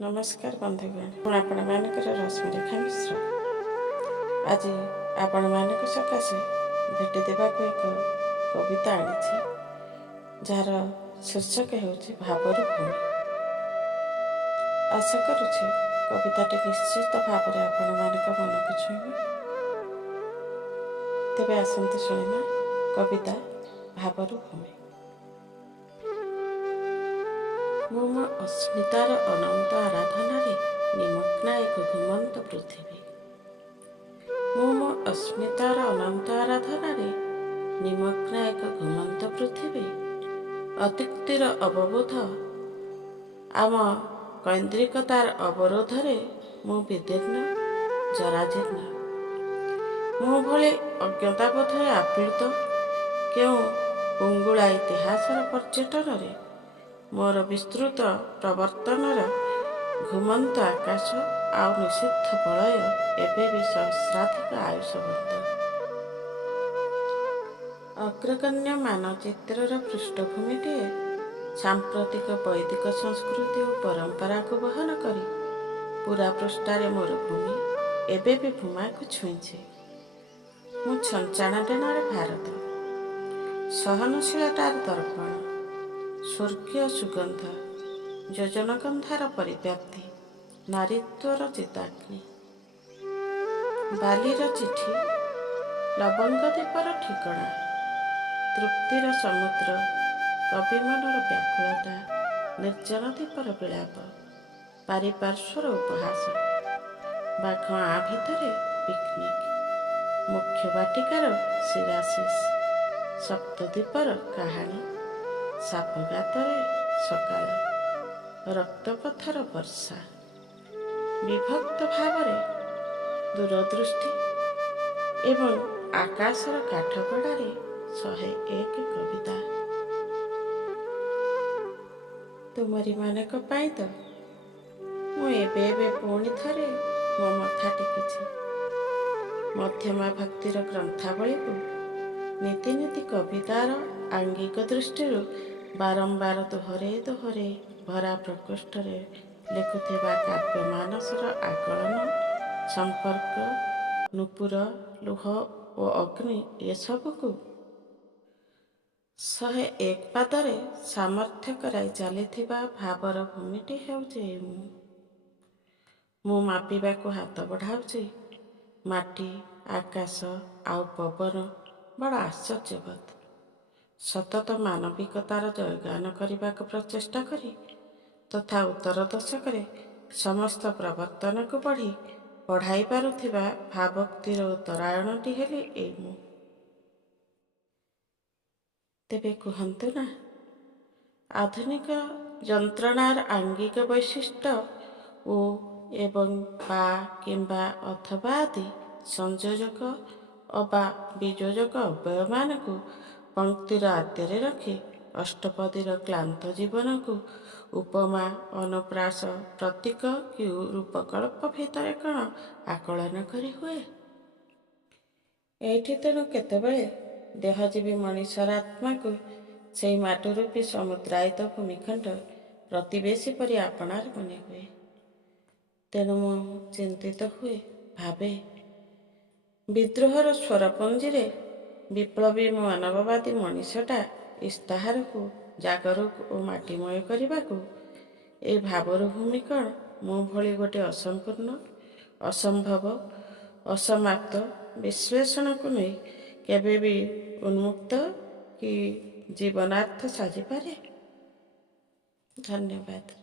नमस्कार बंधुगण आपण मानकर रश्मिरेखा मिश्र आज आपण मानक सकाशे भेटी देवाक एक कविता आनी जार शीर्षक होउछि भावर भूमि। आशा करुछि कविताटी निश्चित भाव में आपण मानक मन को छुईब। तेबे आसंतु शुणिबा कविता भावर भूमि। ମୁଁ ମୋ अस्मितार अनंत आराधनारे निमग्ना एक घुमंत पृथ्वी। ମୁଁ ମୋ अस्मितार अनंत आराधनारे निमग्ना एक घुमंत पृथ्वी। अतिक्तिर अवबोध आम कैन्द्रिकतार अवरोधरे ମୁଁ विदीर्ण जराजीर्ण। ମୁଁ भଳି अज्ञताबोधरे आप्लुत केउं पुंगुळा इतिहासर पर्यटनरे मोर विस्तृत प्रवर्तनर घुमंत आकाश आउ निषिद्ध बलय एबे भी सहस्राधिक आयुषबद्ध। अग्रगण्य मानचित्रर पृष्ठभूमिटीए सांप्रतिक वैदिक संस्कृति और परंपरा को बहन करी पूरा पृष्ठारे मोर भूमि एबे भी भूमा को छुईछे। मु छंचाणा डेनार भारत सहनशीलतार दर्पण स्वर्गीय सुगंध योजनगंधार परिव्याप्ति नारीत्वर चिताग्नि बालीर चिठी लवंगदीपर ठिकणा तृप्तिर समुद्र कविमनर व्याकुलता निर्जन दीपर विलाप पारिपार्श्वर उपहास बाघ आ भितरे पिकनिक मुख्य बाटिकार शिराशिष सप्तद्वीपर कहानी सापगातरे सकाळ रक्तपथर वर्षा विभक्त भावरे दूरदृष्टि एवं आकाशर काठगड़ारे 101 कविता तुमरी मानक पाई तो मु एबे पुणी थरे मो मथा टेकिछि। मध्यमा भक्तिर ग्रंथावली को नीति नीति कवितार आंगिक दृष्टि बारंबार दोहरे भरा प्रकोष्ठ लिखुवा काव्य मानसर आकलन संपर्क नुपुर लुह और अग्नि ये सबको 101 पादरे सामर्थ्य कराई चलीथिबा भावर भूमिटी हेउछि मु मापिबा को हाथ बढ़ाउछि। माटी आकाश आउ पवन बड़ा आश्चर्यवत सतत मानविकतार जयगान करने को प्रचेष्टा करी तथा उत्तर दशक समस्त प्रवर्तन को पढ़ाई पारुथिबा भावोक्तिर उत्तरायणटी हेली एमु। तेबे कहंतु ना आधुनिक यंत्रणार आंगिक वैशिष्ट्य ओ एवं बा किंबा अथवा आदि संयोजक अबा वियोजक अव्यय मान को पंक्तिर आद्ୟରେ रखी अष्टपदीर क्लांत जीवन को उपमा अनुप्रास प्रतीक कि रूपकल्प भितर कण आकलन करी हुए। एठी तेणु केतेबेले देहजीवी मनीषर आत्मा को से माटुरूपी समुद्रायित भूमिखंड प्रतिवेशी परि आपणार मने हुए। तेणु मु चिंतित हुए भावे विद्रोहर स्वरपुंजी विप्लवी मानववादी मनीषटा इस्ताहार को जागरूक और माटीमय करने को ए भावर भूमि कण मो भली गोटे असंपूर्ण असंभव असमाप्त विश्लेषण को नहीं केबे भी उन्मुक्त कि जीवनार्थ साजिपारे। धन्यवाद।